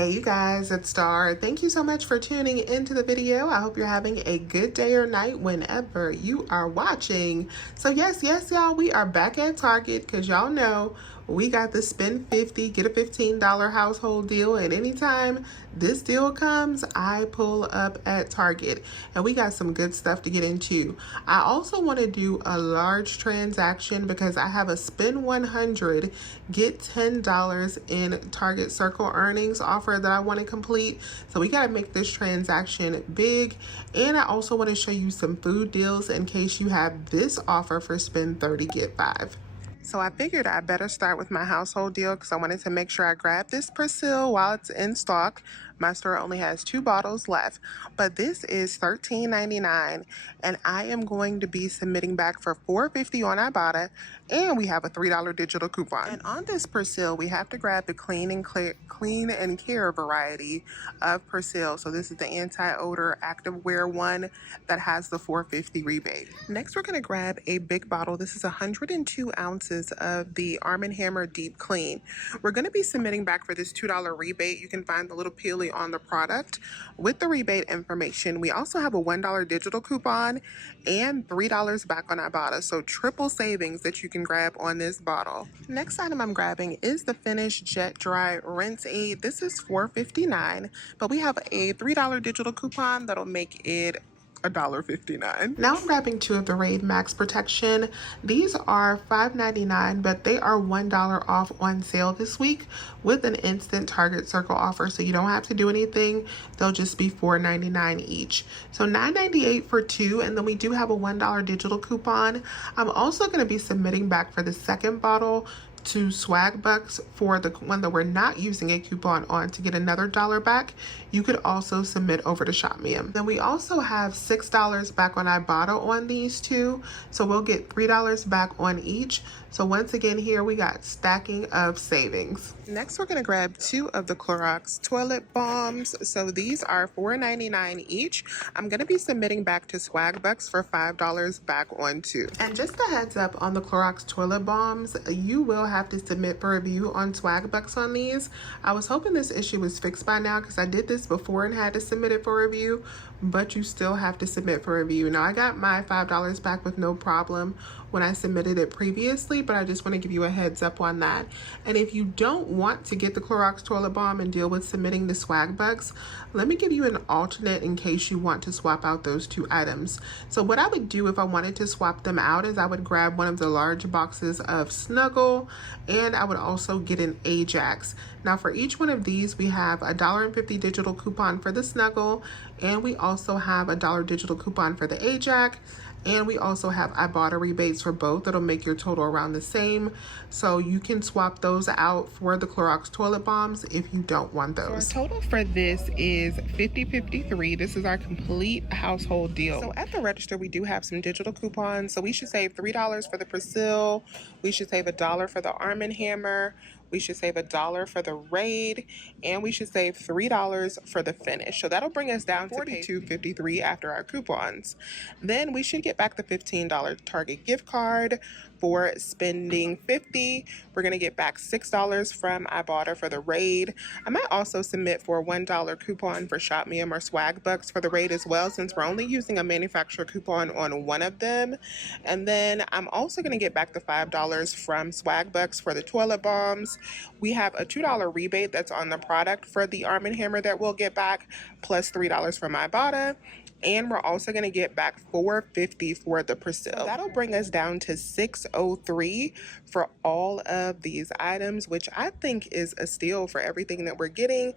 Hey you guys, it's Star. Thank you so much for tuning into the video. I hope you're having a good day or night whenever you are watching. So yes, y'all, we are back at Target because y'all know we got the spend 50, get a $15 household deal, and anytime this deal comes, I pull up at Target and we got some good stuff to get into. I also want to do a large transaction because I have a spend 100, get $10 in Target Circle earnings offer that I want to complete. So we got to make this transaction big. And I also want to show you some food deals in case you have this offer for spend 30, get 5. So I figured I better start with my household deal because I wanted to make sure I grab this Persil while it's in stock. My store only has 2 bottles left, but this is $13.99 and I am going to be submitting back for $4.50 on Ibotta, and we have a $3 digital coupon. And on this Persil, we have to grab the clean and care variety of Persil. So this is the anti-odor active wear one that has the $4.50 rebate. Next, we're going to grab a big bottle. This is 102 ounces of the Arm & Hammer Deep Clean. We're going to be submitting back for this $2 rebate. You can find the little peely on the product with the rebate information. We also have a $1 digital coupon and $3 back on Ibotta. So triple savings that you can grab on this bottle. Next item I'm grabbing is the Finish Jet Dry Rinse Aid. This is $4.59, but we have a $3 digital coupon that'll make it $1.59. Now I'm grabbing 2 of the Raid Max Protection. These are $5.99, but they are $1 off on sale this week with an instant Target Circle offer, so you don't have to do anything. They'll just be $4.99 each. So $9.98 for 2, and then we do have a $1 digital coupon. I'm also going to be submitting back for the second bottle to Swagbucks for the one that we're not using a coupon on to get another $1 back. You could also submit over to ShopMe. Then we also have $6 back on Ibotta on these two, so we'll get $3 back on each. So once again, here we got stacking of savings. Next, we're going to grab 2 of the Clorox toilet bombs. So these are $4.99 each. I'm going to be submitting back to Swagbucks for $5 back on 2. And just a heads up on the Clorox toilet bombs, you will have to submit for review on Swagbucks on these. I was hoping this issue was fixed by now because I did this before and had to submit it for review, but you still have to submit for review. Now I got my $5 back with no problem when I submitted it previously, but I just want to give you a heads up on that. And if you don't want to get the Clorox toilet bomb and deal with submitting the Swagbucks, let me give you an alternate in case you want to swap out those 2 items. So what I would do if I wanted to swap them out is I would grab one of the large boxes of Snuggle, and I would also get an Ajax. Now for each one of these, we have a $1.50 digital coupon for the Snuggle, and we also have a $1 digital coupon for the Ajax. And we also have Ibotta rebates for both. That'll make your total around the same. So you can swap those out for the Clorox toilet bombs if you don't want those. So our total for this is $50.53. This is our complete household deal. So at the register, we do have some digital coupons. So we should save $3 for the Persil. We should save $1 for the Arm & Hammer. We should save $1 for the Raid, and we should save $3 for the Finish. So that'll bring us down to $42.53 after our coupons. Then we should get back the $15 Target gift card for spending $50. We're gonna get back $6 from Ibotta for the Raid. I might also submit for a $1 coupon for ShopMe or Swagbucks for the Raid as well, since we're only using a manufacturer coupon on one of them. And then I'm also gonna get back the $5 from Swagbucks for the toilet bombs. We have a $2 rebate that's on the product for the Arm & Hammer that we'll get back, plus $3 from Ibotta. And we're also going to get back $4.50 for the Persil. So that'll bring us down to $6.03 for all of these items, which I think is a steal for everything that we're getting.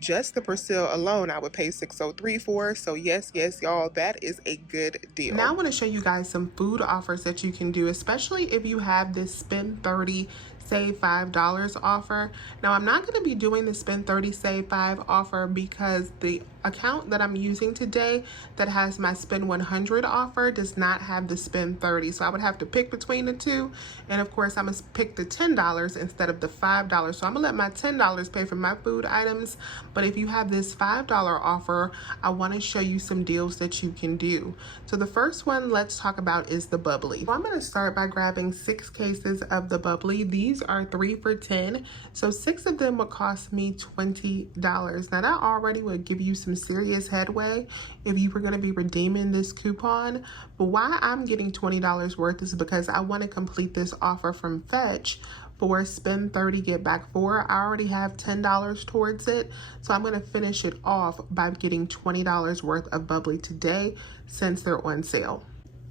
Just the Persil alone, I would pay $6.03 for. So yes, y'all, that is a good deal. Now I want to show you guys some food offers that you can do, especially if you have this spend 30, save $5 offer. Now I'm not going to be doing the spend 30, save 5 offer because the account that I'm using today that has my spend 100 offer does not have the spend 30. So I would have to pick between the two. And of course I'm going to pick the $10 instead of the $5. So I'm going to let my $10 pay for my food items. But if you have this $5 offer, I want to show you some deals that you can do. So the first one let's talk about is the bubbly. So I'm going to start by grabbing 6 cases of the bubbly. These these are 3 for $10. So 6 of them would cost me $20. Now that already would give you some serious headway if you were going to be redeeming this coupon. But why I'm getting $20 worth is because I want to complete this offer from Fetch for spend 30 get back 4. I already have $10 towards it, so I'm going to finish it off by getting $20 worth of bubbly today since they're on sale.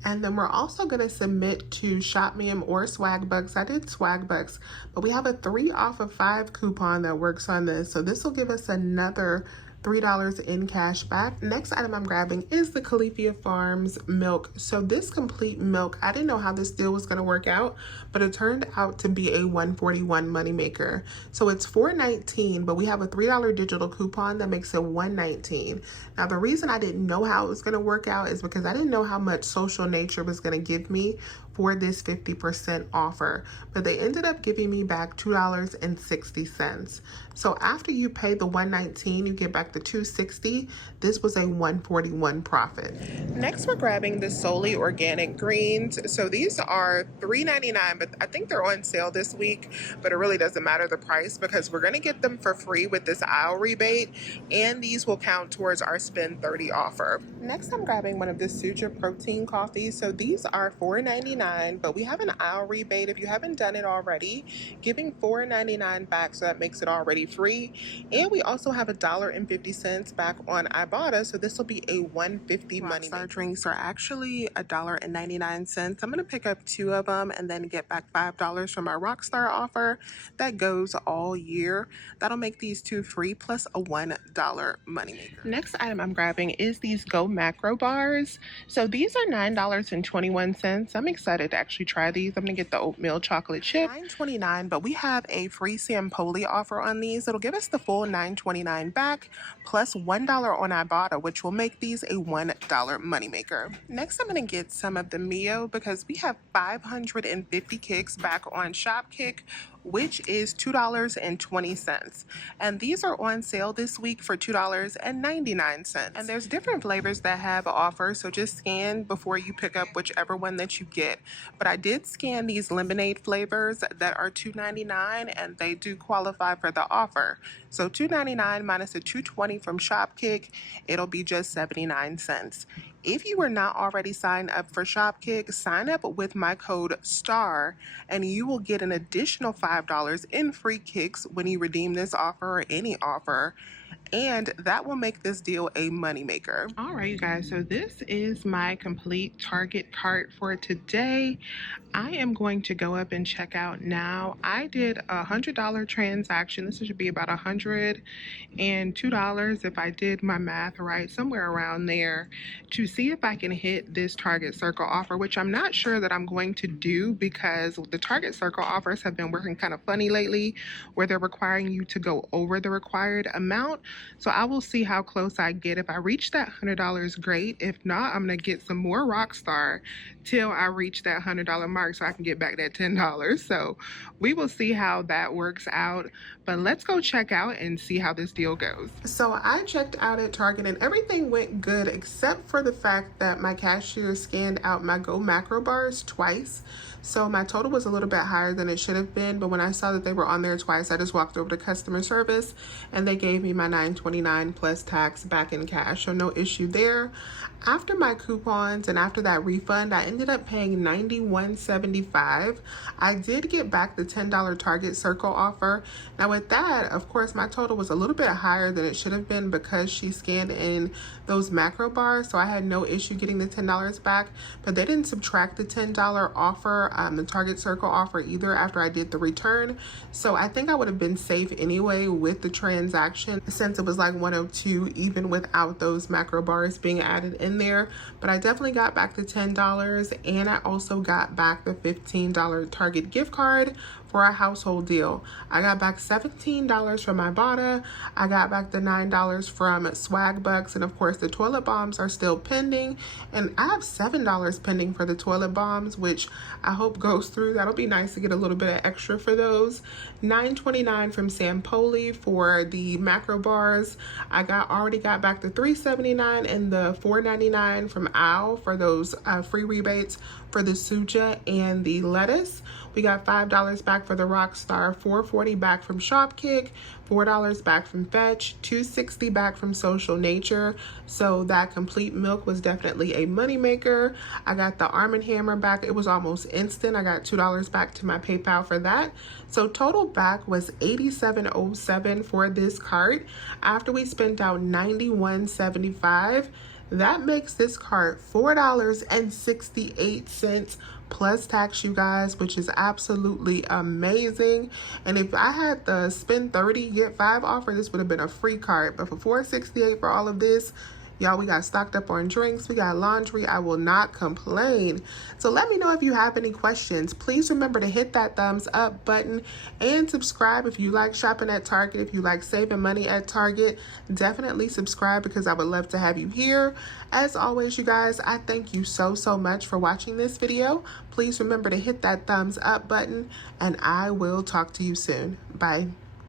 And then we're also going to submit to ShopMam or Swagbucks. I did Swagbucks, but we have a 3 off of 5 coupon that works on this, so this will give us another $3 in cash back. Next item I'm grabbing is the Califia Farms milk. So this complete milk, I didn't know how this deal was going to work out, but it turned out to be a $141 moneymaker. So it's $4.19, but we have a $3 digital coupon that makes it $1.19. Now the reason I didn't know how it was going to work out is because I didn't know how much Social Nature was going to give me for this 50% offer, but they ended up giving me back $2.60. So after you pay the $1.19, you get back the $2.60. This was a $141 profit. Next, we're grabbing the Soli organic greens. So these are $3.99, but I think they're on sale this week, but it really doesn't matter the price because we're gonna get them for free with this aisle rebate, and these will count towards our spend 30 offer. Next, I'm grabbing one of the Suja protein coffees. So these are $4.99, but we have an aisle rebate if you haven't done it already, giving $4.99 back, so that makes it already free. And we also have $1.50 back on Ibotta, so this will be a $1.50 money. Our drinks are actually $1.99. I'm gonna pick up 2 of them and then get back $5 from our Rockstar offer that goes all year. That'll make these 2 free plus a $1 moneymaker. Next item I'm grabbing is these GoMacro bars. So these are $9.21. I'm excited to actually try these. I'm gonna get the oatmeal chocolate chip. $9.29, but we have a free Sampoli offer on these. It'll give us the full $9.29 back plus $1 on Ibotta, which will make these a $1 moneymaker. Next, I'm gonna get some of the Mio because we have 550 kicks back on Shopkick, which is $2.20. And these are on sale this week for $2.99. And there's different flavors that have offers, so just scan before you pick up whichever one that you get. But I did scan these lemonade flavors that are $2.99, and they do qualify for the offer. So $2.99 minus the $2.20 from Shopkick, it'll be just 79 cents. If you were not already signed up for Shopkick, sign up with my code STAR and you will get an additional $5 in free kicks when you redeem this offer or any offer. And that will make this deal a moneymaker. All right, you guys, so this is my complete Target cart for today. I am going to go up and check out now. I did a $100 transaction. This should be about $102 if I did my math right, somewhere around there, to see if I can hit this Target Circle offer, which I'm not sure that I'm going to do because the Target Circle offers have been working kind of funny lately, where they're requiring you to go over the required amount. So I will see how close I get. If I reach that $100, great. If not, I'm gonna get some more Rockstar till I reach that $100 mark so I can get back that $10. So we will see how that works out. But let's go check out and see how this deal goes. So I checked out at Target and everything went good except for the fact that my cashier scanned out my GoMacro bars twice. So my total was a little bit higher than it should have been, but when I saw that they were on there twice, I just walked over to customer service and they gave me my $9.29 plus tax back in cash, so no issue there. After my coupons and after that refund, I ended up paying $91.75. I did get back the $10 Target Circle offer. Now with that, of course, my total was a little bit higher than it should have been because she scanned in those macro bars, so I had no issue getting the $10 back, but they didn't subtract the $10 offer, the Target Circle offer either after I did the return. So I think I would have been safe anyway with the transaction since it was like 102 even without those macro bars being added in there. But I definitely got back the $10 and I also got back the $15 Target gift card for a household deal. I got back $17 from Ibotta. I got back the $9 from Swagbucks, and of course the toilet bombs are still pending, and I have $7 pending for the toilet bombs, which I hope goes through. That'll be nice to get a little bit of extra for those. $9.29 from Sampoli for the macro bars. I already got back the $3.79 and the $4.99 from Owl for those free rebates for the Suja and the lettuce. We got $5 back back for the Rockstar, $4.40 back from Shopkick, $4 back from Fetch, $2.60 back from Social Nature. So that complete milk was definitely a moneymaker. I got the Arm & Hammer back. It was almost instant. I got $2 back to my PayPal for that. So total back was $87.07 for this cart. After we spent out $91.75, that makes this cart $4.68 plus tax, you guys, which is absolutely amazing. And if I had the spend 30 get 5 offer, this would have been a free cart. But for $4.68 for all of this, y'all, we got stocked up on drinks, we got laundry. I will not complain. So let me know if you have any questions. Please remember to hit that thumbs up button and subscribe if you like shopping at Target. If you like saving money at Target, definitely subscribe because I would love to have you here. As always, you guys, I thank you so much for watching this video. Please remember to hit that thumbs up button, and I will talk to you soon. Bye.